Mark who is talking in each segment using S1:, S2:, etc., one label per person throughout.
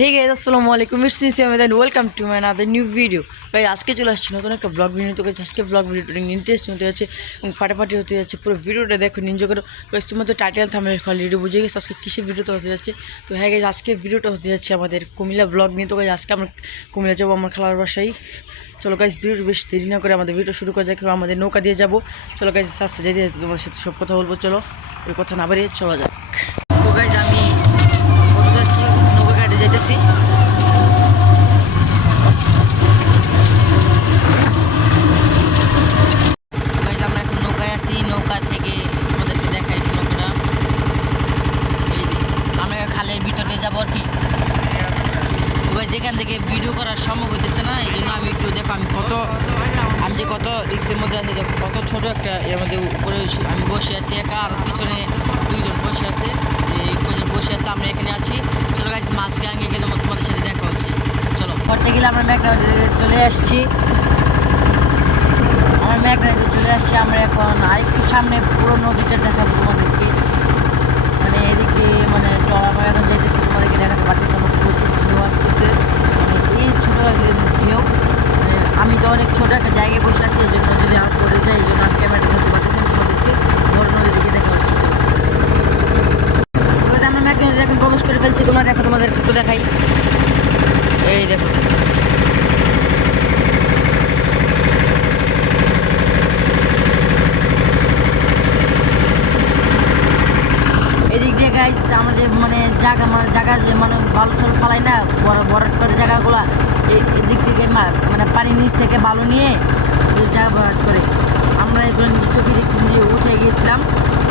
S1: হে guys আসসালামু আলাইকুম it's miss Ahmed welcome to my other new video guys আজকে চলে আসছি নতুন একটা ব্লগ ভিডিও তো আজকে ব্লগ ভিডিওটা ইন্টারেস্ট হতে যাচ্ছে এবং ফাটাফাটি হতে যাচ্ছে। পুরো ভিডিওটা দেখো নিঞ্জ করো। গাইজ তোমার তো টাইটেল থামলে অলরেডি বুঝে গেছে? আজকে কিসের ভিডিওটা হতে যাচ্ছে? তো হ্যাঁ গাইজ আজকে ভিডিওটা হতে যাচ্ছে আমাদের কুমিল্লা ব্লগ নিয়ে। তো গাইজ আজকে আমরা কুমিল্লা যাব আমার খেলার বাসায়। চলো গাইজ ভিডিও বেশ দেরি না করে আমাদের ভিডিও শুরু করা যাক। আমাদের নৌকা দিয়ে যাব। চলো গাইজ আস্তে যেতে তোমার সাথে সব কথা বলব। চলো, ওই কথা না বাড়িয়ে চলো যাক তো গাইজ আমি কোথায় যাচ্ছি ঘাটে আমরা নৌকায় আছি, নৌকা থেকে ভিতরে যাব যেখান থেকে ভিডিও করা সম্ভব হইতেছে না, এই জন্য আমি একটু দেখো, আমি কত, আমি যে কত রিক্সের মধ্যে আছি কত ছোট একটা এর মধ্যে উপরে আমি বসে আছি একা, আর পিছনে দুইজন বসে আছে। বসে আছে, আমরা এখানে আছি। চলো গাইস মাছ গাঙ্গে গেলে তোমাদের সাথে দেখা হচ্ছে। চলো। করতে গেলে আমরা মেঘনা চলে আসছি। আমরা মেঘনাতে চলে আসছি, আমরা এখন আরেকটু সামনে পুরো নদীটা দেখাবো তোমাদেরকে। মানে এদিকে মানে আমরা এখন যাইতেছি, তোমাদেরকে দেখাতে পারতেছি আমার প্রচুর ঢেউ আসতেছে মানে এই ছোটো ঢেউ মানে আমি তো অনেক ছোটো একটা জায়গায় বসে আছি এই জন্য যদি আমার পড়ে যায় এই জন্য আমি ক্যামেরা ধরতে পারতেছি না তোমাদেরকে বড় নদীর দিকে দেখা হচ্ছে চলো। তো এই যে আমরা মেঘনাতে এখন প্রবেশ করে ফেলছি তোমরা দেখো তোমাদেরকে একটু দেখাই এই দেখো এদিক দিয়ে গাইস আমার যে মানে জায়গা মানে জায়গা যে মানে বালু সল ফালাই না, বড় বরাট করে জায়গাগুলো এদিক থেকে মানে পানির নিচ থেকে বালু নিয়ে জায়গা ভরাট করে। আমরা এগুলো নিজে চোখে দেখছি, নিজে উঠে গিয়েছিলাম,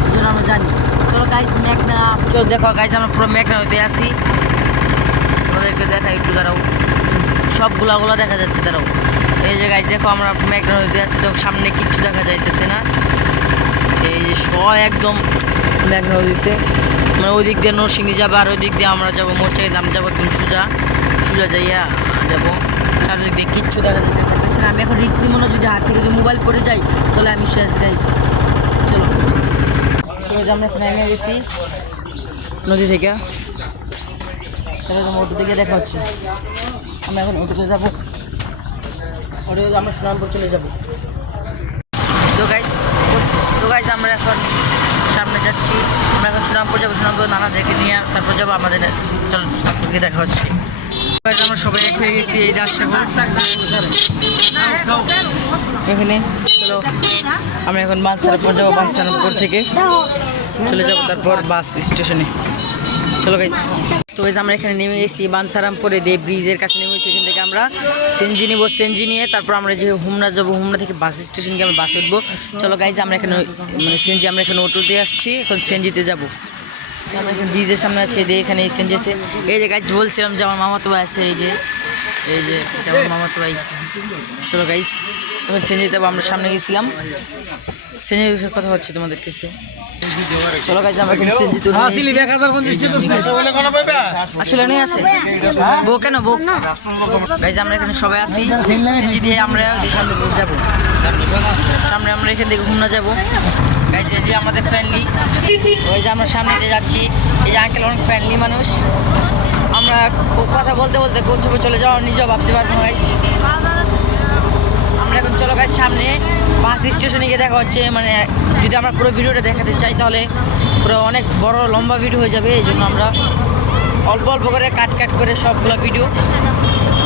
S1: এই জন্য আমরা জানি। চলো গাইস মেঘনা, চলো দেখো গাইস আমরা পুরো মেঘনা হতে আসি। ওদেরকে দেখা একটু দাঁড়াও। সবগুলাগুলো দেখা যাচ্ছে, দাঁড়াও। এই যে গাইস দেখো আমরা মেঘনা নদী আসি তো সামনে কিচ্ছু দেখা যাইতেছে না। এই যে স একদম মেঘনা নদীতে মানে ওই দিক দিয়ে নরসিংদী যাব আর ওই দিক দিয়ে আমরা যাব মোরচাই দাম যাব একদম সোজা। সোজা যাইয়া যাব। চারিদিক দিয়ে কিচ্ছু দেখা পারতেছে না। আমি এখন রিক্স দিব না, যদি হাত থেকে যদি মোবাইল পড়ে যাই তাহলে আমি শেষ গাইছি চলো। তো আমরা নেমে গেছি নদী থেকে। তাহলে ওটু থেকে দেখা হচ্ছে আমরা এখন ওটুতে যাব। ওটুতে আমরা সুনামপুর চলে যাব। তো আমরা এখন সামনে যাচ্ছি। আমরা এখন সুনামপুর যাব সুনামপুর নানা নানাদেরকে নিয়ে। তারপর যাব আমাদের চল সুনামপুরকে দেখা হচ্ছে। আমরা সবাই এক হয়ে গেছি এই এখানে, চলো, আমরা এখন বাস বাঞ্ছারাপুর যাব বাঞ্ছারাপুর থেকে। চলে যাব তারপর বাস স্টেশনে। চলো গাইস তো গাইস আমরা এখানে নেমে গেছি বাঞ্ছারামপুরে দিয়ে ব্রিজের কাছে নেমে গেছি। এখান থেকে আমরা সেনজি নিবো, সেনজি নিয়ে তারপর আমরা যে হুমনা যাব হুমনা থেকে বাস স্টেশনকে আমরা বাসে উঠবো। চলো গাইজ আমরা এখানে মানে সেনজি, আমরা এখানে অটো দিয়ে আসছি, এখন সেনজিতে যাব। আমরা এখানে ব্রিজের সামনে আছে দিয়ে এখানে সেনজি আছে। এই যে গাইজ বলছিলাম যে আমার মামাতো আছে, এই যে এই যে এটা আমার মামাতো ভাই। চলো গাইজ এখন যাব আমরা সামনে গেছিলাম। সেনজির কথা হচ্ছে তোমাদের কাছে। চলো আমরা এখানে সেনজিতে আসলে নেই আছে। বউ কেন? বউ। আমরা এখানে সবাই আছি। দিয়ে আমরা সামনে যাব। সামনে আমরা এখান থেকে ঘুমনা যাব। গাইজ এই যে আমাদের ফ্রেন্ডলি ওই যে আমরা সামনে দিয়ে যাচ্ছি। এই যে আঙ্কেল অনেক ফ্রেন্ডলি মানুষ। আমরা কথা বলতে বলতে কোন সময় চলে যাওয়া নিজেও ভাবতে পারব না আমরা এখন চলো গাইজ সামনে বাস স্টেশনে গিয়ে দেখা হচ্ছে মানে যদি আমরা পুরো ভিডিওটা দেখাতে চাই, তাহলে পুরো অনেক বড় লম্বা ভিডিও হয়ে যাবে, এই জন্য আমরা অল্প অল্প করে কাট কাট করে সবগুলো ভিডিও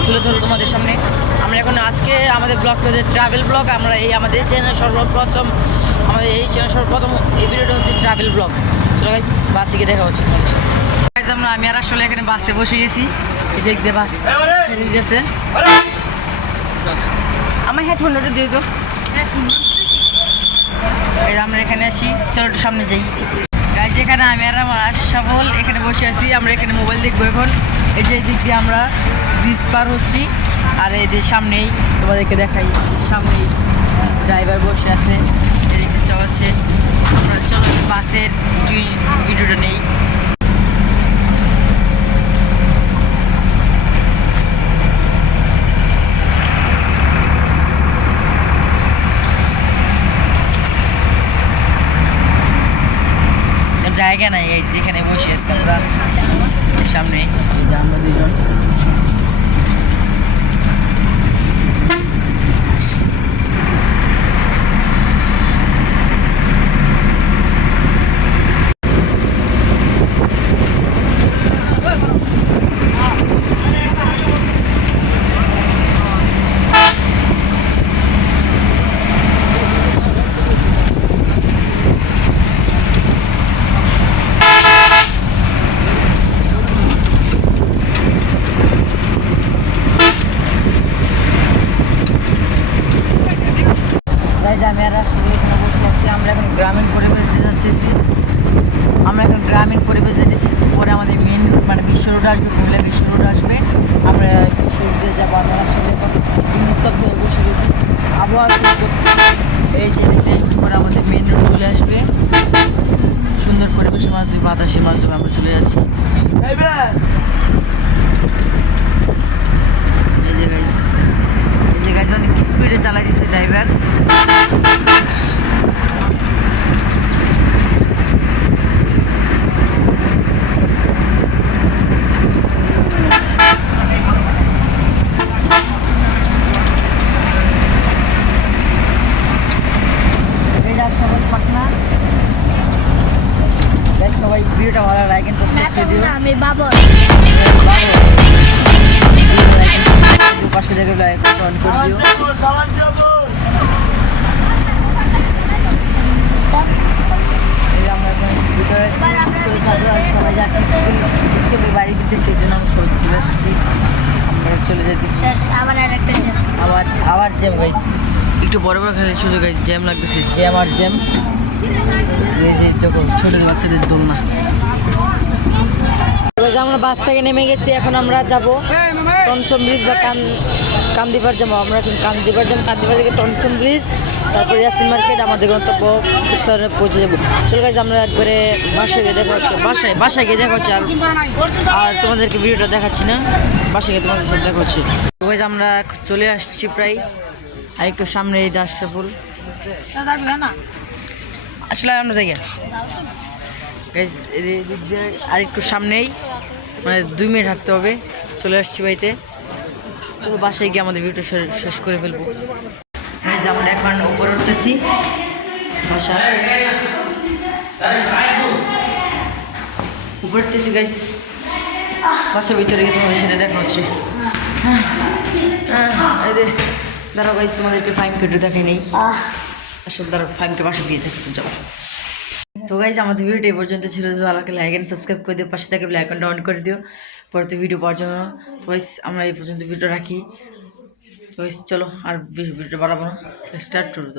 S1: তুলে ধরো তোমাদের সামনে। আমরা এখন আজকে আমাদের হচ্ছে ট্রাভেল ব্লগ আমরা এই আমাদের চ্যানেল সর্বপ্রথম, আমাদের এই চ্যানেল সর্বপ্রথম এই ভিডিওটা হচ্ছে ট্রাভেল ব্লগ চলো গাইজ বাসে গিয়ে দেখা হচ্ছে তোমাদের সাথে Guys, আমরা আমি আর আসলে এখানে বাসে বসে গেছি। এই যে একদিকে বাস ছেড়ে দিয়েছে। আমার হেডফোনটা দিয়ে তো এই আমরা এখানে আসি। চলো একটু সামনে যাই। গাইজ এখানে আমি আর আমার সকল এখানে বসে আছি। আমরা এখানে মোবাইল দেখব এখন। এই যে এই দিক দিয়ে আমরা ব্রিজ পার হচ্ছি। আর এই যে সামনেই তোমাদেরকে দেখাই। সামনেই ড্রাইভার বসে আছে। এদিকে চলছে আমরা চলো বাসের ভিডিওটা নেই। জায়গা নাই গাইজ এখানে বসে আছি আমরা সামনে। আমরা দুজন গাইজ আমি আর আসলে এখানে বসে আছি, আমরা এখন গ্রামীণ পরিবেশ পরিবেশে যাচ্তেছি। আমরা এখন গ্রামীণ পরিবেশ যেতেছি পরে আমাদের মেন মানে বিশ্ব রোড আসবে, কুমিল্লা বিশ্ব রোড আসবে। আমরা রোডে যাব, আমরা আসলে নিস্তব্ধ হয়ে বসে গেছি আবহাওয়া এই যে দেখতে একটু পরে আমাদের মেন রোড চলে আসবে। সুন্দর পরিবেশের মাধ্যমে, বাতাসের মাধ্যমে আমরা চলে যাচ্ছি এই যে গাইস গাইস অনেক স্পিডে চালাই দিচ্ছে ড্রাইভার সবাই ভিডিওটা ভালো সাবস্ক্রাইব করে দিও।
S2: আমি বাবর।
S1: পাশে দেখে লাইক অন করে দিও। ভিতরে স্কুলে আর সবাই যাচ্ছি স্কুল স্কুলে বাড়ি দিতে সেই জন্য আমরা সবাই চলে আসছি। আমরা চলে যেতেছি
S2: আবার
S1: আবার আবার জ্যাম গাইস একটু বড় বড় খেলে শুধু গাইস জ্যাম লাগতেছে জ্যাম আর জ্যাম ছোট বাচ্চাদের দোলনা। এবার আমরা বাস থেকে নেমে গেছি এখন আমরা যাব টনসম ব্রিজ বা কান কান্দিবার যাব আমরা এখন কান্দিবার যাব কান্দিবার থেকে টনসম ব্রিজ তারপরে ইয়াসিন মার্কেট আমাদের গন্তব্য স্তরে পৌঁছে যাব। চলে গেছে আমরা একবারে বাসায় গিয়ে দেখা হচ্ছে বাসায় বাসায় গিয়ে দেখা হচ্ছে আর আর তোমাদেরকে ভিডিওটা দেখাচ্ছি না। বাসায় গিয়ে তোমাদের সাথে দেখা হচ্ছে। guys, আমরা চলে আসছি প্রায় আর একটু সামনে এই দাসপুর। আসলে আমরা যাই আর একটু সামনেই। মানে দুই মিনিট হাঁটতে হবে। চলে আসছি বাড়িতে। বাসায় গিয়ে আমাদের ভিডিওটা শেষ- করে ফেলব। আমরা এখন উপরে উঠতেছি। বাসা উপরে উঠতেছি গাইজ বাসার ভিতরে গিয়ে তোমাদের সাথে দেখা হচ্ছে। হ্যাঁ, দাঁড়াও গাইজ তোমাদেরকে ফাইন কেটে দেখাই নেই। আসলে দাঁড়াও ফাইনটা বাসা দিয়ে দেখতে যাও। তো গাইজ আমাদের ভিডিওটা এই পর্যন্ত ছিল। যদি ভালো লাগে লাইক অ্যান্ড সাবস্ক্রাইব করে দিও, পাশে থাকে লাইক অন করে দিও। পরবর্তী ভিডিও পাওয়ার জন্য। তো আমরা এই পর্যন্ত ভিডিও রাখি। তো চলো আর ভিডিও বাড়াবো না। স্টার্ট করে।